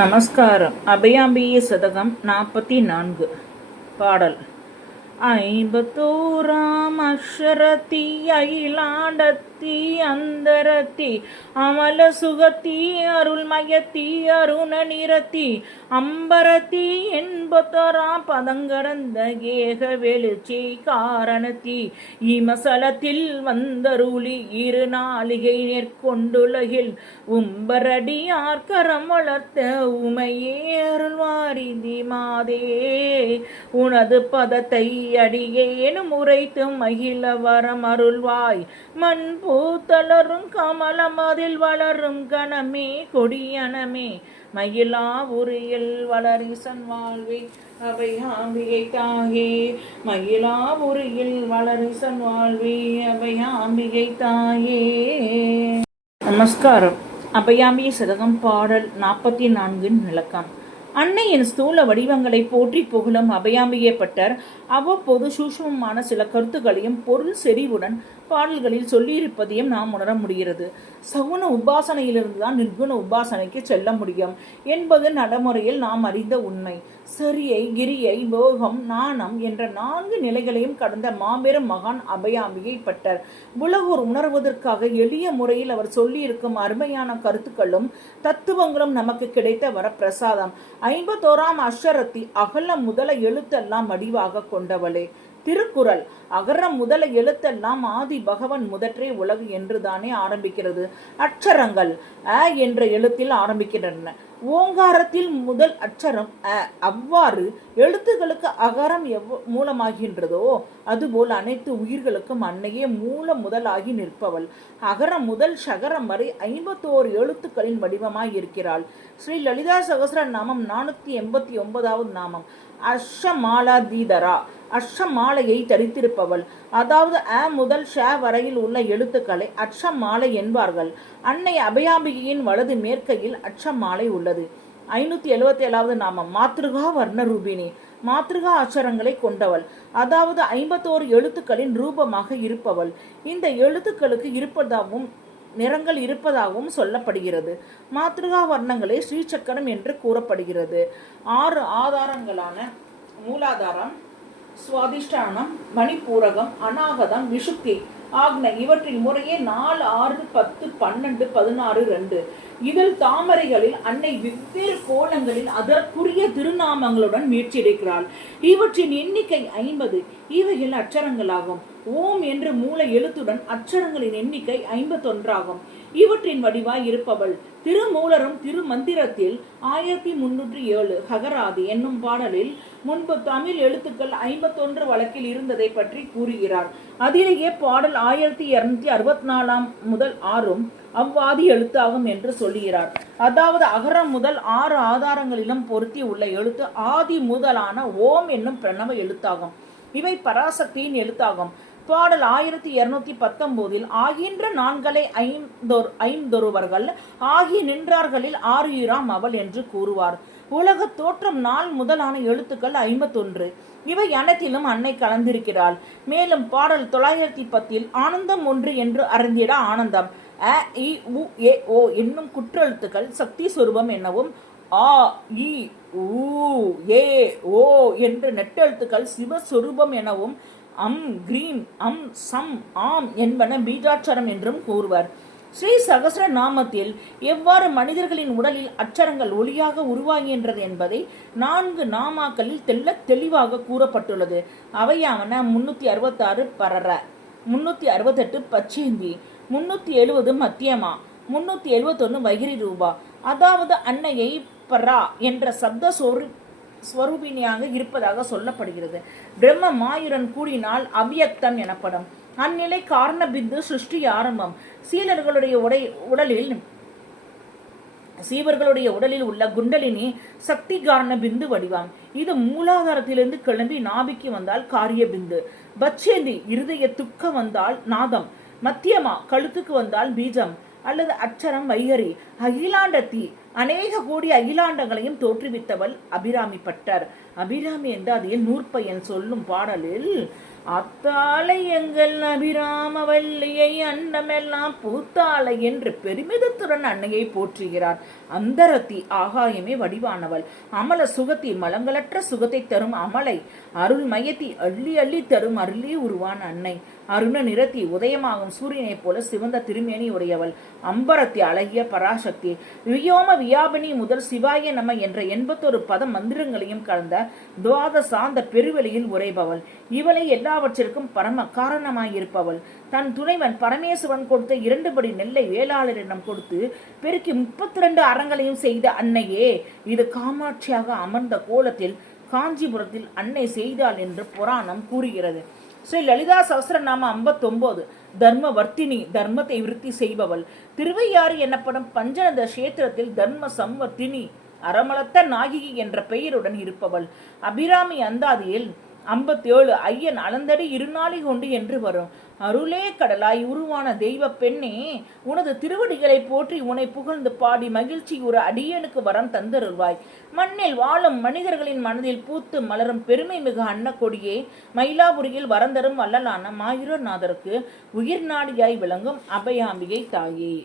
நமஸ்காரம். அபயாம்பிகை சதகம் 44 பாடல். ஐம்பத்தோராம் அக்ஷரத்தி அயிலாண்டத்தி அந்தரத்தி அமல சுகத்தி அருள்மயத்தி அருண நிறத்தி அம்பரத்தி எண்பத்தோராம் பதங்கடந்த ஏக வெளிச்சி காரணத்தி இமசலத்தில் வந்தருளி இரு நாளிகை நேர்கொண்டுலகில் உம்பரடி ஆர்கரம் வளர்த்த உமையே அருள்வாரிதி மாதே உனது பதத்தை அடியேனும் உரைத்து மகிழ வரம் அருள்வாய். மண் பூத்தளரும் கமலம் அதில் வளரும் கணமே கொடியனமே மகிழா உரியில் வளரிசன் வாழ்வே அபயாம்பிகை தாயே மகிழா உரியில் வளரிசன் வாழ்வே அபயாம்பிகை தாயே. நமஸ்காரம். அபயாம்பிகை சதகம் பாடல் 44 விளக்கம். அன்னையின் ஸ்தூல வடிவங்களை போற்றி புகழும் அபயாம்பிகை பட்டர் அவ்வப்போது சூஷ்மமான சில கருத்துக்களையும் பொருள் செறிவுடன் பாடல்களில் சொல்லியிருப்பதையும் நாம் உணர முடிகிறது. சகுன உபாசனையிலிருந்து தான் நிர்குண உபாசனைக்கு செல்ல முடியும் என்பது நடைமுறையில் நாம் அறிந்த உண்மை. சரியை, கிரியை, போகம், நாணம் என்ற 4 நிலைகளையும் கடந்த மாபெரும் மகான் அபயாம்பிகை பட்டர். உலகோர் உணர்வதற்காக எளிய முறையில் அவர் சொல்லியிருக்கும் அருமையான கருத்துக்களும் தத்துவங்களும் நமக்கு கிடைத்த வரப்பிரசாதம். 51ஆம் அக்ஷரத்தி அகல முதல எழுத்தெல்லாம் வடிவாக கொண்டவளே. திருக்குறள் அகர முதல எழுத்தெல்லாம் ஆதி பகவன் முதற்றே உலகு என்றுதானே ஆரம்பிக்கிறது. அக்ஷரங்கள் அ என்ற எழுத்தில் ஆரம்பிக்கின்றன. ஓங்காரத்தில் முதல் அக்ஷரம் அ. அவ்வாறு எழுத்துக்களுக்கு அகரம் மூலமாகின்றதோ அதுபோல் அனைத்து உயிர்களுக்கும் அன்னையே மூல முதலாகி நிற்பவள். அகரம் முதல் சகரம் வரை 51 எழுத்துக்களின் வடிவமாய் இருக்கிறாள். ஸ்ரீ லலிதா சகஸ்ர நாமம் 489வது நாமம். அஷ்டமாலாதீதரா, அஷ்டமாலையை தரித்திருப்பவள். அதாவது அ முதல் ஷ வரையில் உள்ள எழுத்துக்களை அட்சமாலை என்பார்கள். அன்னை அபயாம்பிகையின் வலது மேற்கையில் அட்சமாலை உள்ளது. 577வது நாமம். மாத்ருகா வர்ண ரூபிணி, மாத்ருகா அச்சரங்களை கொண்டவள். அதாவது 51 எழுத்துக்களின் ரூபமாக இருப்பவள். இந்த எழுத்துக்களுக்கு இருப்பதாகவும் நிறங்கள் இருப்பதாகவும் சொல்லப்படுகிறது. மாத்ருகா வர்ணங்களே ஸ்ரீசக்கரம் என்று கூறப்படுகிறது. 6 ஆதாரங்களான மூலாதாரம், சுவாதிஷ்டானம், மணிப்பூரகம், அநாகதம், விஷுப்தி ஆக்ன இவற்றில் முறையே 4, 6, 10, 12, 16, 2 இதில் தாமரைகளில் அன்னை வெவ்வேறு கோலங்களில் அதற்குரிய திருநாமங்களுடன் மீட்சியிருக்கிறாள். இவற்றின் எண்ணிக்கை 50. இவைகள் அச்சரங்களாகும். ஓம் என்ற மூல எழுத்துடன் அச்சரங்களின் எண்ணிக்கை 51 ஆகும். இவற்றின் வடிவாய் இருப்பவள். திருமூலரும் திருமந்திரத்தில் 1307 ஹகராதி என்னும் பாடலில் முன்பு தமிழ் எழுத்துக்கள் 51 வழக்கில் இருந்ததை பற்றி கூறுகிறார். அதிலேயே பாடல் 1264 முதல் 6 அவ்வாதி எழுத்தாகும் என்று சொல்லுகிறார். அதாவது அகரம் முதல் 6 ஆதாரங்களிலும் பொருத்தி உள்ள எழுத்து ஆதி முதலான ஓம் என்னும் பிரணவ எழுத்தாகும். இவை பராசக்தியின் எழுத்தாகும். பாடல் 1219 ஆகின்ற நான்களை ஐந்தொருவர்கள் ஆகி நின்றார்களில் 6 அவள் என்று கூறுவார். உலக தோற்றம் நாள் முதலான எழுத்துக்கள் 51. இவை அனைத்திலும் அன்னை கலந்திருக்கிறாள். மேலும் பாடல் 910 ஆனந்தம் ஒன்று என்று அறிந்திட ஆனந்தம் அ இ உ ஏ ஓ என்னும் குற்றெழுத்துக்கள் சக்தி சொரூபம் எனவும், ஆ இ ஊ ஏ ஓ என்று நெட்டெழுத்துக்கள் சிவஸ்வரூபம் எனவும், அம் கிரீம் அம் சம் ஆம் என்பன பீஜாட்சரம் என்றும் கூறுவர். ஸ்ரீ சகஸ்ர நாமத்தில் எவ்வாறு மனிதர்களின் உடலில் அச்சரங்கள் ஒளியாக உருவாகின்றது என்பதை 4 நாமாக்களில் தெளிவாக கூறப்பட்டுள்ளது. அவையாவன 366 பரர, 368 பச்சேந்தி, 370 மத்தியமா, 371 வைகிரி ரூபா. அதாவது அன்னையை பரா என்ற சப்த ஸ்வரூபிணியாக இருப்பதாக சொல்லப்படுகிறது. பிரம்ம மாயுடன் கூடினால் அவ்யக்தம் எனப்படும். அந்நிலை காரண பிந்து சிருஷ்டி ஆரம்பம். சீவர்களுடைய உடலில் உள்ள குண்டலினி சக்தி காரண பிந்து வடிவம். இது மூலாதாரத்திலிருந்து கிளம்பி நாபிக்கு வந்தால் காரிய பிந்து, பச்சேந்தி இருதய துக்க வந்தால் நாதம், மத்தியமா கழுத்துக்கு வந்தால் பீஜம் அல்லது அச்சரம் வைகரி, அகிலாண்டத்தி அநேக கோடி அகிலாண்டங்களையும் தோற்றுவித்தவள் அபிராமி பட்டர். அபிராமி என்ற அதில் நூற்பயன் சொல்லும் பாடலில் அத்தாளை எங்கள் அபிராம வல்லியை அண்டமெல்லாம் பூத்தாளை என்று பெருமிதத்துடன் அன்னையை போற்றுகிறார். அந்தரத்தி ஆகாயமே வடிவானவள், அமல சுகத்தி மலங்களற்ற சுகத்தை தரும் அமலை, அருள் மயத்தி அள்ளி அள்ளி தரும் அருளி உருவான அன்னை, அருண நிறத்தி உதயமாகும் சூரியனைப் போல சிவந்த திருமேனி உடையவள், அம்பரத்தி அழகிய பராசக்தி, வியோம வியாபினி முதல் சிவாய நம என்ற 81 பத மந்திரங்களையும் கலந்த துவாதசாந்த பெருவெளியில் உரைபவள். இவளை எல்லாவற்றிற்கும் பரம காரணமாயிருப்பவள். தன் துணைவன் பரமேஸ்வரன் கொடுத்த 2 படி நெல்லை வேளாளரிடம் கொடுத்து பெருக்கி 32 அறங்களையும் செய்த அன்னையே. இது காமாட்சியாக அமர்ந்த கோலத்தில் காஞ்சிபுரத்தில் அன்னை செய்தாள் என்று புராணம் கூறுகிறது. ஸ்ரீ லலிதா சஹஸ்ரநாம 59 தர்மவர்த்தினி, தர்மத்தை விருத்தி செய்பவள். திருவையாறு எனப்படும் பஞ்சநத கஷேத்திரத்தில் தர்ம சம்வர்த்தினி, அறமளத்த நாயகி என்ற பெயருடன் இருப்பவள். அபிராமி அந்தாதியில் 57 ஐயன் அளந்தடி இருநாளை கொண்டு என்று வரும். அருளே கடலாய் உருவான தெய்வ பெண்ணே, உனது திருவடிகளை போற்றி உன்னை புகழ்ந்து பாடி மகிழ்ச்சி ஒரு அடியனுக்கு வரம் தந்தருள்வாய். மண்ணில் வாழும் மனிதர்களின் மனதில் பூத்து மலரும் பெருமை மிகு அன்னக்கொடியே, மயிலாபுரியில் வரந்தரும் வள்ளலான மாயூரநாதருக்கு உயிர் நாடியாய் விளங்கும் அபயாம்பிகை தாயே.